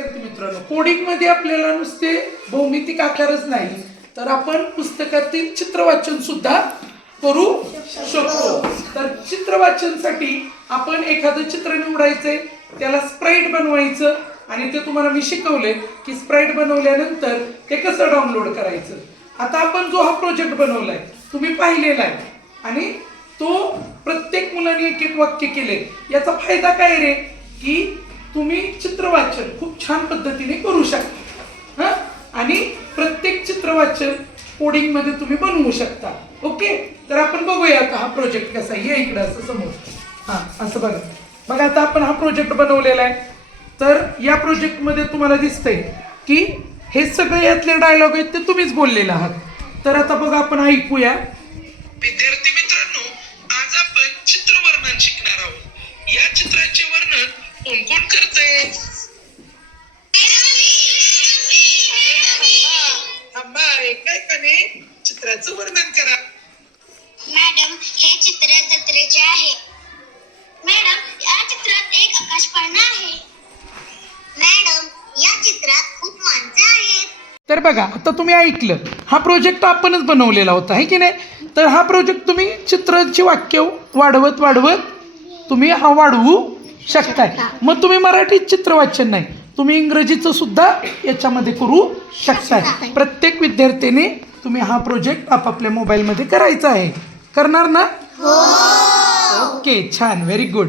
विद्यार्थी मित्रांनो कोडिंगमध्ये आपल्याला नुसते भौमितिक आकारच नाही. तर आपण पुस्तकातील चित्रवाचन सुद्धा करू शकतो. तर चित्रवाचनसाठी आपण एखादं चित्र निवडायचंय त्याला स्प्राईट बनवायचं आणि ते तुम्हाला मी शिकवले की स्प्राईट बनवल्यानंतर ते कसं डाउनलोड करायचं. आता आपण जो हा प्रोजेक्ट बनवलाय तुम्ही पाहिलेला आहे आणि तो प्रत्येक मुलाने एक एक वाक्य केले याचा फायदा काय रे? की तुम्ही चित्रवाचन खूप छान पद्धतीने करू शकता. हां? आणि प्रत्येक चित्रवाचन कोडिंगमध्ये तुम्ही बनवू शकता. ओके? तर आपण बघूया आता हा प्रोजेक्ट कसा आहे. ये इकडं असं समोर. हा असं बघा. बघा आता आपण हा प्रोजेक्ट बनवलेला आहे. तर या प्रोजेक्टमध्ये तुम्हाला दिसतंय की हे सगळे यातले डायलॉग आहेत ते तुम्हीच बोललेले आहात. तर आता बघा आपण ऐकूया. विद्या वर्णन कोण कोण करतंय चित्राचं वर्णन करा. मॅडम हे चित्र जत्रेचे आहे. मॅडम या चित्रात एक आकाश पाळणा आहे. मॅडम या चित्रात खूप माणसं आहेत. तर बघा आता तुम्ही ऐकलं. हा प्रोजेक्ट आपणच बनवलेला होता आहे की नाही? तर हा प्रोजेक्ट तुम्ही चित्राची वाक्य वाढवत वाढवत तुम्ही हा वाढवू शकताय. मग तुम्ही मराठीत चित्र वाचन नाही तुम्ही इंग्रजीचं सुद्धा याच्यामध्ये करू शकताय. प्रत्येक विद्यार्थ्याने तुम्ही हा प्रोजेक्ट आपापल्या मोबाईलमध्ये करायचा आहे. करणार ना? ओके छान व्हेरी गुड